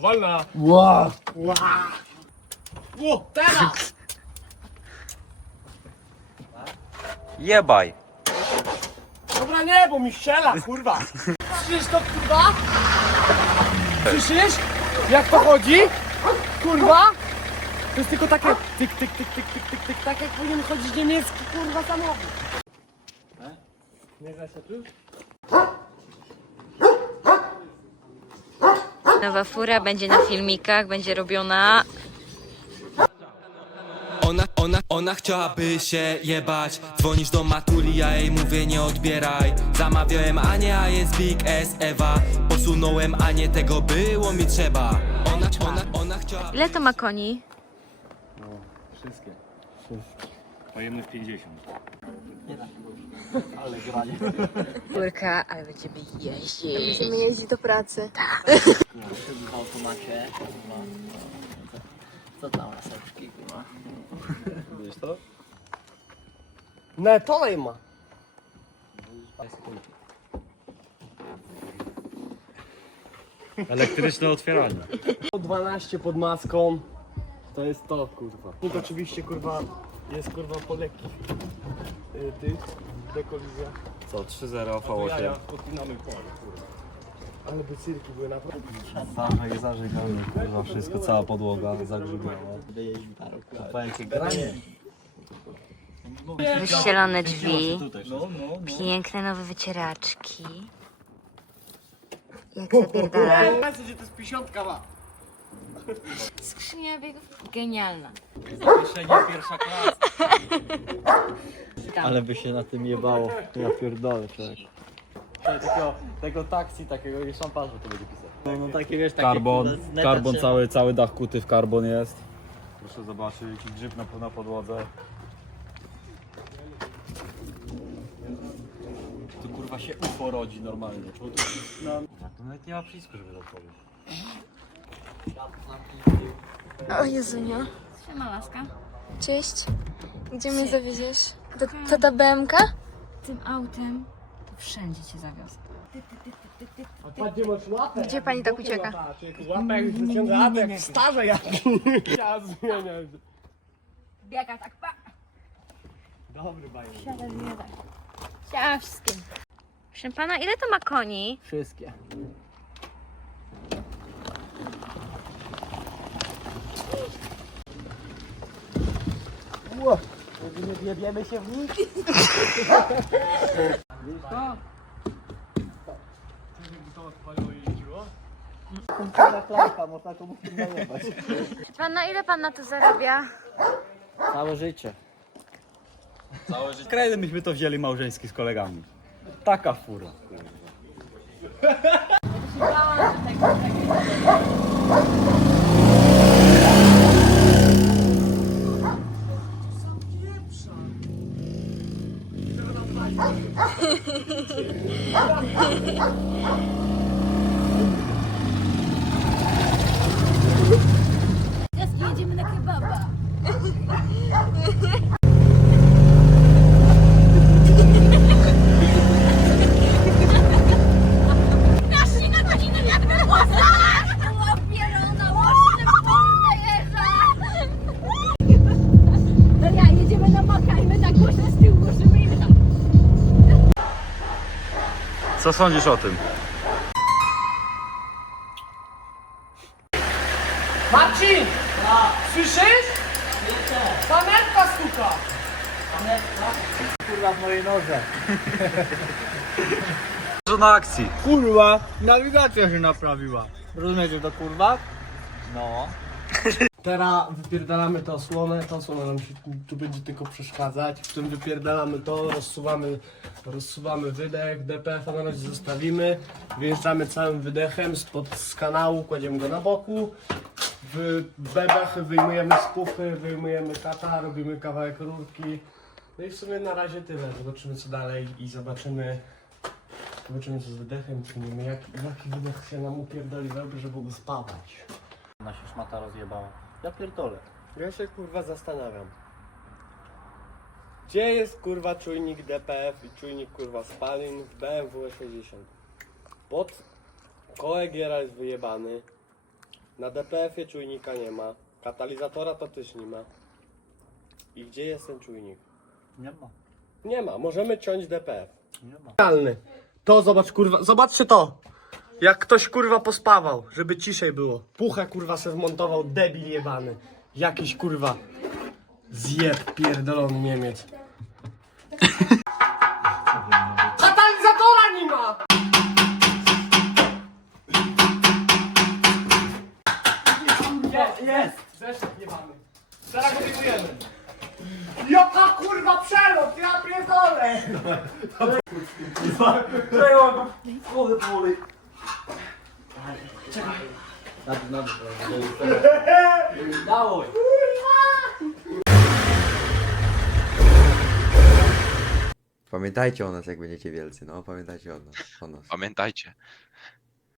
wolna. Wow. O, teraz! Jebaj. Dobra, nie, bo mi strzela, kurwa. Słyszysz to, kurwa? Słyszysz? Jak to chodzi? Kurwa? To jest tylko takie tyk, tyk, tyk, tyk, tyk, tyk, tyk, tak jak powinien chodzić niemiecki, kurwa, samochód. Nie się tu? Nowa fura będzie na filmikach, będzie robiona. Ona, ona, ona chciałaby się jebać Dzwonisz do matuli, ja jej mówię nie odbieraj Zamawiałem Anię, a jest Big S Ewa Posunąłem Anię, tego było mi trzeba Ona, ona, ona chciała Ile to ma koni? Wszystkie. Pojemnych 50. Furka, ale będziemy jeździć. Będziemy jeździć do pracy. w automacie. Co tam laseczki, kurwa? Wiesz to? Ne, to ma. Elektryczne otwieranie. 12 pod maską. To jest to, kurwa. I oczywiście, kurwa, jest, kurwa, po lekkich y, tych dekolizjach. Co, 3-0 V8. podpinamy pole, kurwa. Ale by cyrki były naprawdę. Zażej, zażegany, kurwa, wszystko, cała podłoga zagrzybiona. Powiem ci, granie. Wyścielone drzwi, No, piękne nowe wycieraczki. Jak zapierdala. Patrzcie, gdzie to jest piątka ma. Skrzynia biegów genialna. pierwsza klasa. Ale by się na tym jebało. Ja pierdolę, człowiek. Takiego, tego taksi, takiego i szampanzu to będzie pisać. No, no takie wiesz, takie Karbon, kurwa, z neta karbon trzeba. cały, cały dach kuty w karbon jest. Proszę zobaczyć, grzyb na, na podłodze. Tu kurwa się UFO rodzi normalnie. No. To nawet nie ma przycisku, żeby to odpowiedzieć. O Jezuniu. Siema laska. Cześć. Gdzie mnie zawieziesz? Do, to ta BMK? Tym autem to wszędzie cię zawiozę. Gdzie masz łapę. Gdzie pani tak ucieka? Jak wyciąga łapę, jak starze jak. Ja zmieniam. Biega tak, pa. Dobry bajer. Siema wszystkim. Proszę pana, ile to ma koni? Wszystkie. Ło, nie wjebiemy się w nich? Można komuś najebać. Pana, ile pan na to zarabia? Całe życie. Całe życie. Myśmy to wzięli małżeński z kolegami. Taka fura. Jedziemy na kebaba. Co sądzisz o tym? Marcin! Słyszysz? Kamerka stuka! Kurwa w mojej nodze. Co na akcji? Kurwa, nawigacja się naprawiła. Rozumiecie to kurwa? No. Teraz wypierdalamy tę osłonę, ta osłona nam się tu, będzie tylko przeszkadzać. W tym wypierdalamy to, rozsuwamy, rozsuwamy wydech, DPF-a na razie zostawimy. Wyjeżdżamy całym wydechem spod z kanału, kładziemy go na boku. W bebechy wyjmujemy spufy, wyjmujemy kata, robimy kawałek rurki. No i w sumie na razie tyle. Zobaczymy co dalej i zobaczymy Zobaczymy co z wydechem, czynimy, jak, jaki wydech się nam upierdoli żeby go spawać. Ona szmata rozjebała. Ja pierdolę. Ja się kurwa zastanawiam. Gdzie jest kurwa czujnik DPF i czujnik kurwa spalin w BMW 60? Pod kołek giera jest wyjebany. Na DPF-ie czujnika nie ma. Katalizatora to też nie ma. I gdzie jest ten czujnik? Nie ma. Nie ma, możemy ciąć DPF. Nie ma. Realny. To zobacz kurwa, zobaczcie to. Jak ktoś kurwa pospawał, żeby ciszej było. Puchę kurwa se zmontował, debil jebany. Jakiś kurwa zjeb pierdolony Niemiec. Katalizatora nie ma! Jest, jest! Zeszek jebany. Teraz go wyjmujemy. Jaka kurwa przelot, ja pierdolę! Pamiętajcie o nas, jak będziecie wielcy, no, pamiętajcie o nas. O nas. Pamiętajcie.